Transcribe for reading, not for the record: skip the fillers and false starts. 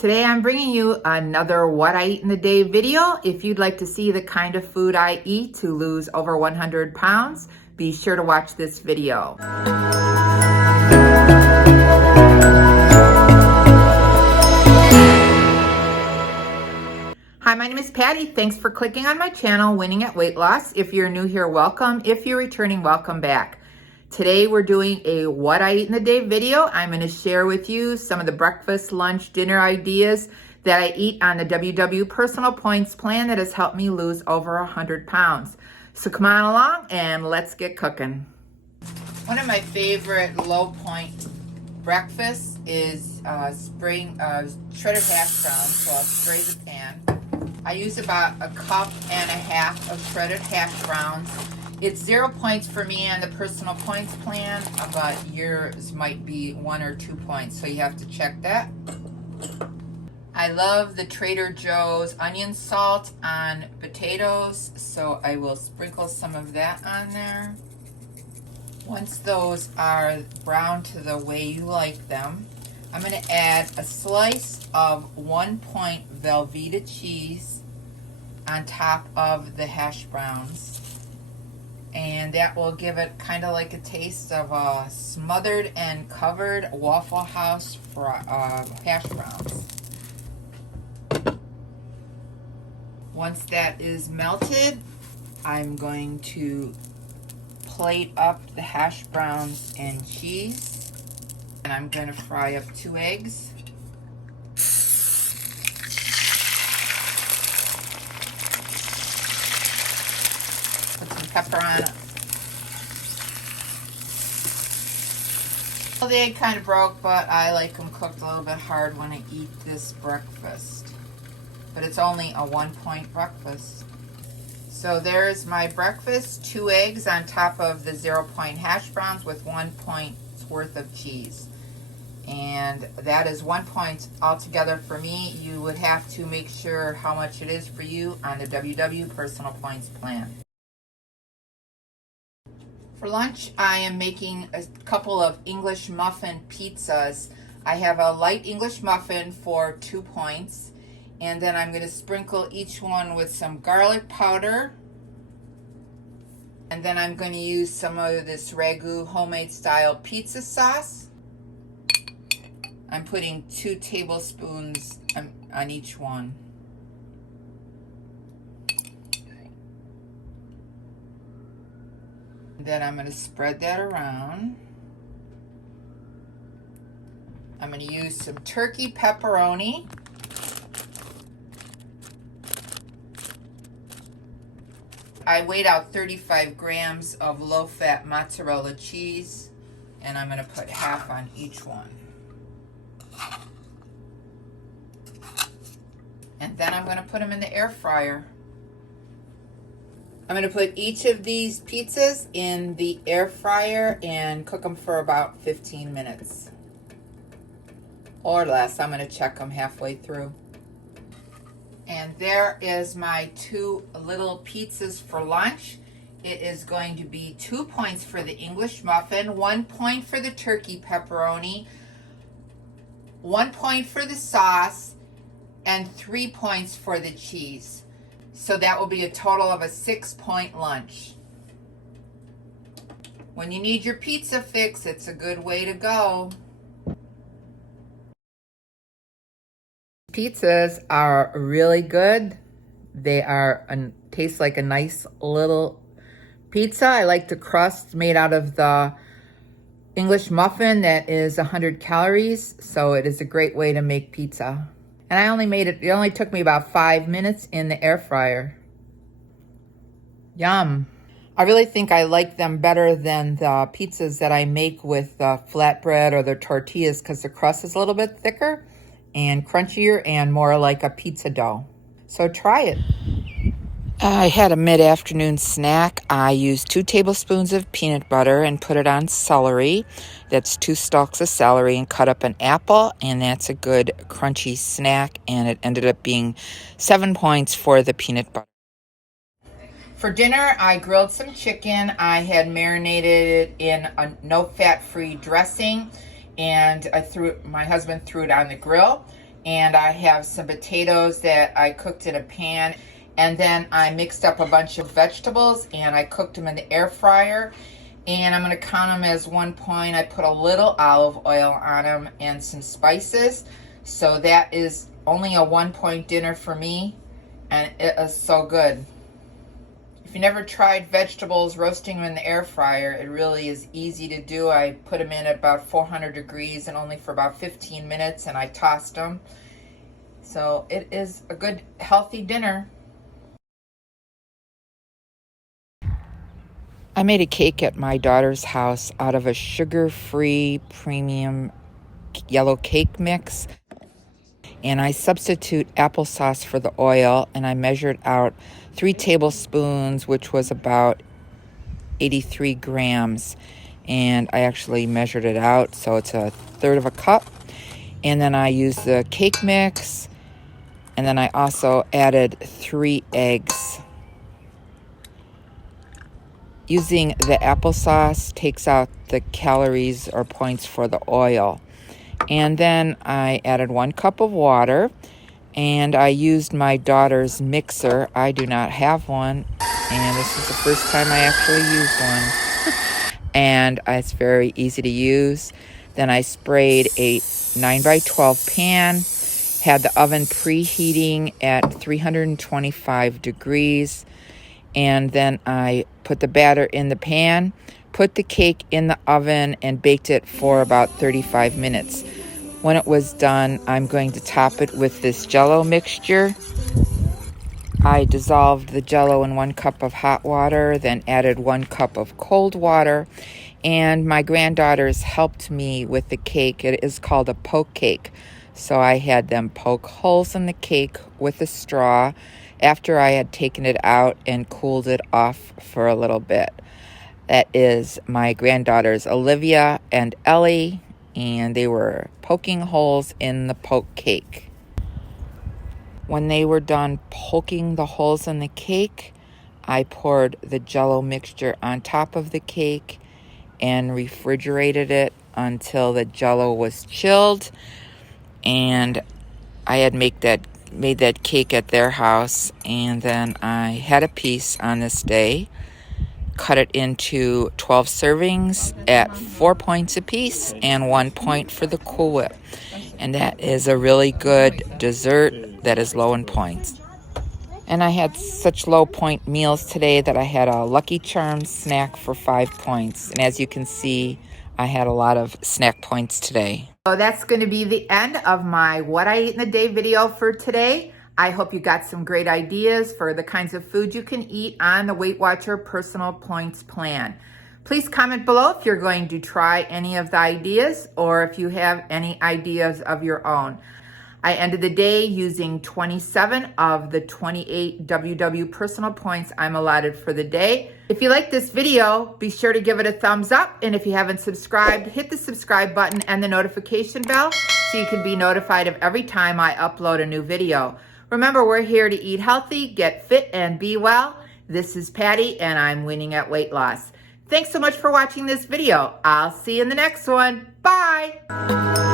Today I'm bringing you another What I Eat in a Day video. If you'd like to see the kind of food I eat to lose over 100 pounds, be sure to watch this video. Hi, my name is Patty. Thanks for clicking on my channel, Winning at Weight Loss. If you're new here, welcome. If you're returning, welcome back. Today we're doing a What I Eat in a Day video. I'm going to share with you some of the breakfast, lunch, dinner ideas that I eat on the WW Personal Points Plan that has helped me lose over 100 pounds. So come on along and let's get cooking. One of my favorite low point breakfasts is shredded hash browns. So I'll spray the pan. I use about 1.5 cups of shredded hash browns. It's 0 points for me on the Personal Points Plan, but yours might be 1 or 2 points, so you have to check that. I love the Trader Joe's onion salt on potatoes, so I will sprinkle some of that on there. Once those are brown to the way you like them, I'm going to add a slice of 1 point Velveeta cheese on top of the hash browns. And that will give it kind of like a taste of a smothered and covered Waffle House hash browns. Once that is melted, I'm going to plate up the hash browns and cheese. And I'm going to fry up 2 eggs. Put some pepper on it. Well, the egg kind of broke, but I like them cooked a little bit hard when I eat this breakfast. But it's only a 1 point breakfast. So there's my breakfast, 2 eggs on top of the 0 point hash browns with 1 point's worth of cheese. And that is 1 point altogether for me. You would have to make sure how much it is for you on the WW Personal Points Plan. For lunch, I am making a couple of English muffin pizzas. I have a light English muffin for 2 points, and then I'm going to sprinkle each one with some garlic powder, and then I'm going to use some of this Ragu homemade style pizza sauce. I'm putting 2 tablespoons on each one. Then I'm going to spread that around. I'm going to use some turkey pepperoni. I weighed out 35 grams of low-fat mozzarella cheese, and I'm going to put half on each one. And then I'm going to put them in the air fryer. I'm going to put each of these pizzas in the air fryer and cook them for about 15 minutes or less. I'm going to check them halfway through. And there is my 2 little pizzas for lunch. It is going to be 2 points for the English muffin, 1 point for the turkey pepperoni, 1 point for the sauce, and 3 points for the cheese. So that will be a total of a 6 point lunch. When you need your pizza fix, it's a good way to go. Pizzas are really good. They taste like a nice little pizza. I like the crust made out of the English muffin that is 100 calories. So it is a great way to make pizza. And I only made it only took me about 5 minutes in the air fryer. Yum. I really think I like them better than the pizzas that I make with the flatbread or the tortillas because the crust is a little bit thicker and crunchier and more like a pizza dough. So try it. I had a mid-afternoon snack. I used 2 tablespoons of peanut butter and put it on celery. That's 2 stalks of celery, and cut up an apple, and that's a good crunchy snack, and it ended up being 7 points for the peanut butter. For dinner, I grilled some chicken. I had marinated it in a no fat-free dressing, and my husband threw it on the grill. and I have some potatoes that I cooked in a pan, and then I mixed up a bunch of vegetables and I cooked them in the air fryer, and I'm going to count them as 1 point. I put a little olive oil on them and some spices, so that is only a 1 point dinner for me, and it is so good. If you never tried vegetables, roasting them in the air fryer, it really is easy to do. I put them in at about 400 degrees and only for about 15 minutes, and I tossed them. So it is a good, healthy dinner. I made a cake at my daughter's house out of a sugar-free premium yellow cake mix. And I substitute applesauce for the oil, and I measured out 3 tablespoons, which was about 83 grams. And I actually measured it out, so it's a third of a cup. And then I used the cake mix, and then I also added 3 eggs. Using the applesauce takes out the calories or points for the oil. And then I added 1 cup of water, and I used my daughter's mixer. I do not have one, and this is the first time I actually used one. And it's very easy to use. Then I sprayed a 9x12 pan, had the oven preheating at 325 degrees, and then I put the batter in the pan, put the cake in the oven, and baked it for about 35 minutes. When it was done, I'm going to top it with this Jell-O mixture. I dissolved the Jell-O in 1 cup of hot water, then added 1 cup of cold water, and my granddaughters helped me with the cake. It is called a poke cake. So I had them poke holes in the cake with a straw after I had taken it out and cooled it off for a little bit. That is my granddaughters Olivia and Ellie, and they were poking holes in the poke cake. When they were done poking the holes in the cake, I poured the Jell-O mixture on top of the cake and refrigerated it until the Jell-O was chilled. And I had made that cake at their house, and then I had a piece on this day, cut it into 12 servings at 4 points apiece and 1 point for the Cool Whip. And that is a really good dessert that is low in points. And I had such low point meals today that I had a Lucky Charms snack for 5 points. And as you can see, I had a lot of snack points today. So that's going to be the end of my What I Eat in a Day video for today. I hope you got some great ideas for the kinds of food you can eat on the Weight Watcher Personal Points Plan. Please comment below if you're going to try any of the ideas or if you have any ideas of your own. I ended the day using 27 of the 28 WW personal points I'm allotted for the day. If you like this video, be sure to give it a thumbs up. And if you haven't subscribed, hit the subscribe button and the notification bell so you can be notified of every time I upload a new video. Remember, we're here to eat healthy, get fit, and be well. This is Patty, and I'm winning at weight loss. Thanks so much for watching this video. I'll see you in the next one. Bye.